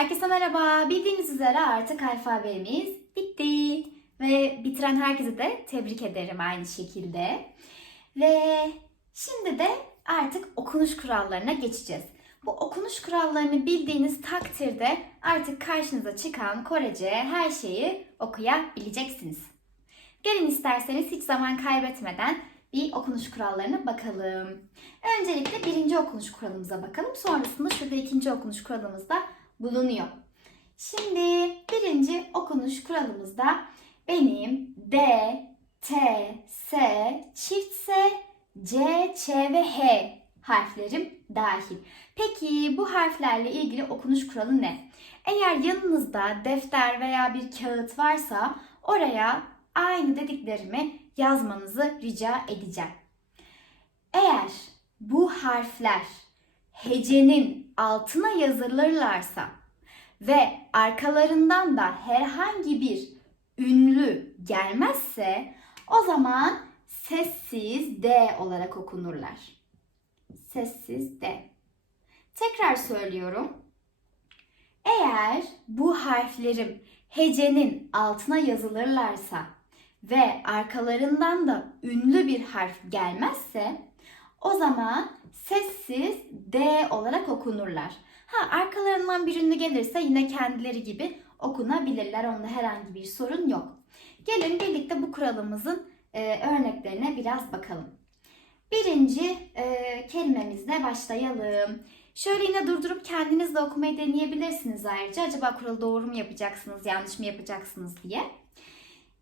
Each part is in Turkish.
Herkese merhaba. Bildiğiniz üzere artık alfabemiz bitti. Ve bitiren herkese de tebrik ederim aynı şekilde. Ve şimdi de artık okunuş kurallarına geçeceğiz. Bu okunuş kurallarını bildiğiniz takdirde artık karşınıza çıkan Korece her şeyi okuyabileceksiniz. Gelin isterseniz hiç zaman kaybetmeden bir okunuş kurallarına bakalım. Öncelikle birinci okunuş kuralımıza bakalım. Sonrasında şurada ikinci okunuş kuralımız da bulunuyor. Şimdi birinci okunuş kuralımızda benim D, T, S, çift S, C, Ç ve H harflerim dahil. Peki bu harflerle ilgili okunuş kuralı ne? Eğer yanınızda defter veya bir kağıt varsa oraya aynı dediklerimi yazmanızı rica edeceğim. Eğer bu harfler hecenin altına yazılırlarsa ve arkalarından da herhangi bir ünlü gelmezse o zaman sessiz D olarak okunurlar. Sessiz D. Tekrar söylüyorum. Eğer bu harflerim hecenin altına yazılırlarsa ve arkalarından da ünlü bir harf gelmezse o zaman sessiz D olarak okunurlar. Ha arkalarından bir ünlü gelirse yine kendileri gibi okunabilirler. Onda herhangi bir sorun yok. Gelin birlikte bu kuralımızın e, örneklerine biraz bakalım. Birinci e, kelimemizle başlayalım. Şöyle yine durdurup kendiniz de okumayı deneyebilirsiniz ayrıca. Acaba kuralı doğru mu yapacaksınız, yanlış mı yapacaksınız diye.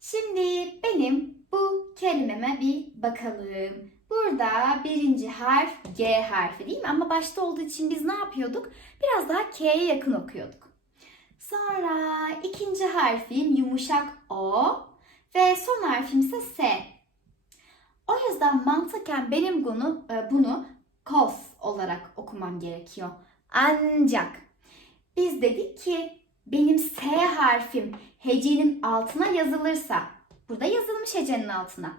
Şimdi benim bu kelimeme bir bakalım. Burada birinci harf G harfi değil mi? Ama başta olduğu için biz ne yapıyorduk? Biraz daha K'ye yakın okuyorduk. Sonra ikinci harfim yumuşak O ve son harfim ise S. O yüzden mantıken benim bunu, e, bunu kos olarak okumam gerekiyor. Ancak biz dedik ki benim S harfim hecenin altına yazılırsa, burada yazılmış hecenin altına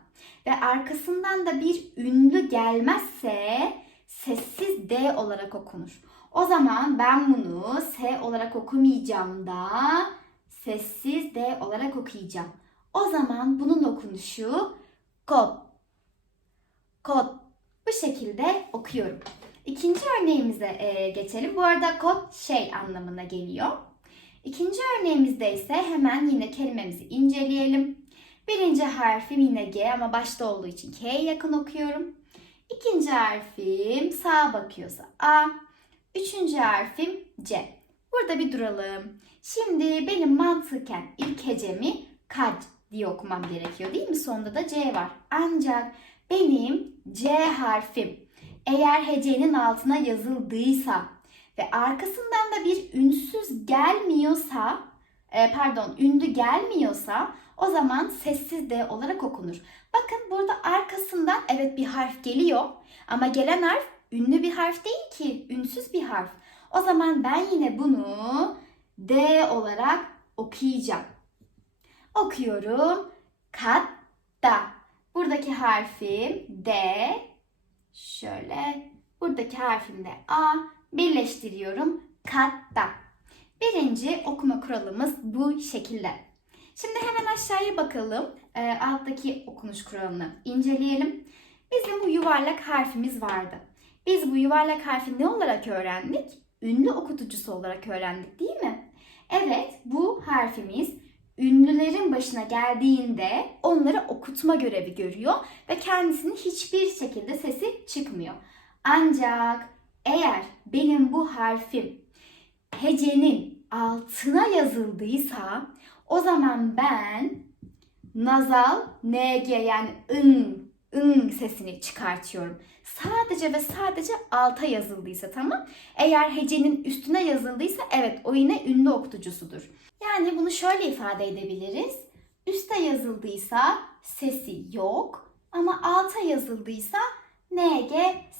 ve arkasından da bir ünlü gelmezse sessiz D olarak okunur. O zaman ben bunu S olarak okumayacağım da sessiz D olarak okuyacağım. O zaman bunun okunuşu kod. Kod. Bu şekilde okuyorum. İkinci örneğimize e, geçelim. Bu arada kod şey anlamına geliyor. İkinci örneğimizde ise hemen yine kelimemizi inceleyelim. Birinci harfim yine G ama başta olduğu için K'ye yakın okuyorum. İkinci harfim sağa bakıyorsa A. Üçüncü harfim C. Burada bir duralım. Şimdi benim mantıken ilk hecemi kad diye okumam gerekiyor değil mi? Sonunda da C var. Ancak benim C harfim eğer hecenin altına yazıldıysa ve arkasından da bir ünsüz gelmiyorsa, e, pardon ünlü gelmiyorsa o zaman sessiz D olarak okunur. Bakın burada arkasından evet bir harf geliyor ama gelen harf ünlü bir harf değil ki, ünsüz bir harf. O zaman ben yine bunu D olarak okuyacağım. Okuyorum. Katta. Buradaki harfim D. Şöyle. Buradaki harfim de A. Birleştiriyorum. Katta. Birinci okuma kuralımız bu şekilde. Şimdi hemen aşağıya bakalım. E, alttaki okunuş kuralını inceleyelim. Bizim bu yuvarlak harfimiz vardı. Biz bu yuvarlak harfi ne olarak öğrendik? Ünlü okutucusu olarak öğrendik değil mi? Evet bu harfimiz ünlülerin başına geldiğinde onları okutma görevi görüyor ve kendisinin hiçbir şekilde sesi çıkmıyor. Ancak eğer benim bu harfim hecenin altına yazıldıysa o zaman ben nazal ng yani ın ın sesini çıkartıyorum. Sadece ve sadece alta yazıldıysa tamam. Eğer hecenin üstüne yazıldıysa evet o yine ünlü okutucusudur. Yani bunu şöyle ifade edebiliriz. Üste yazıldıysa sesi yok ama alta yazıldıysa ng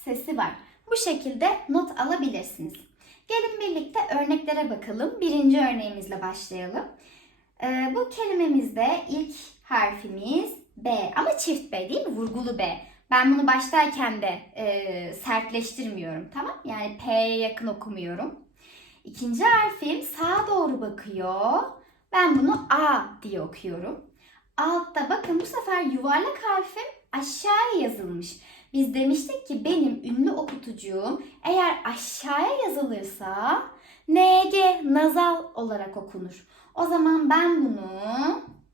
sesi var. Bu şekilde not alabilirsiniz. Gelin birlikte örneklere bakalım. Birinci örneğimizle başlayalım. Ee, bu kelimemizde ilk harfimiz B ama çift B değil mi? Vurgulu B. Ben bunu başlarken de e, sertleştirmiyorum tamam Yani P'ye yakın okumuyorum. İkinci harfim sağ doğru bakıyor. Ben bunu A diye okuyorum. Altta bakın bu sefer yuvarlak harfim aşağıya yazılmış. Biz demiştik ki benim ünlü okutucuğum eğer aşağıya yazılırsa NG nazal olarak okunur. O zaman ben bunu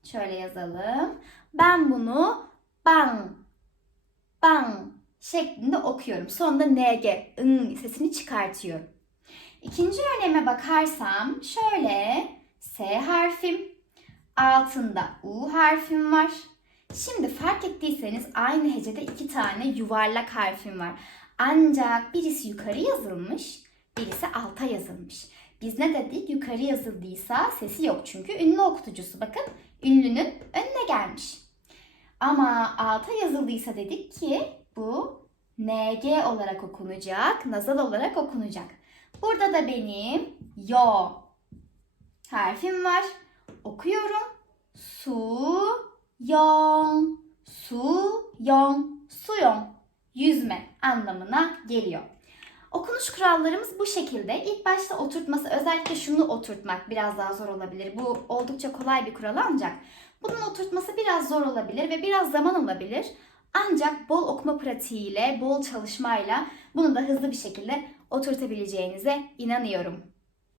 şöyle yazalım. Ben bunu bang bang şeklinde okuyorum. Sonunda NG ın sesini çıkartıyorum. İkinci örneğime bakarsam şöyle S harfim, altında U harfim var. Şimdi fark ettiyseniz aynı hecede iki tane yuvarlak harfim var. Ancak birisi yukarı yazılmış, birisi alta yazılmış. Biz ne dedik? Yukarı yazıldıysa sesi yok çünkü ünlü okutucusu. Bakın ünlünün önüne gelmiş. Ama alta yazıldıysa dedik ki bu NG olarak okunacak, nazal olarak okunacak. Burada da benim yo harfim var. Okuyorum. Su, yon, su, yon, suyon. Yüzme anlamına geliyor. Okunuş kurallarımız bu şekilde. İlk başta oturtması özellikle şunu oturtmak biraz daha zor olabilir. Bu oldukça kolay bir kural ancak bunun oturtması biraz zor olabilir ve biraz zaman alabilir. Ancak bol okuma pratiğiyle, bol çalışmayla bunu da hızlı bir şekilde oturtabileceğinize inanıyorum.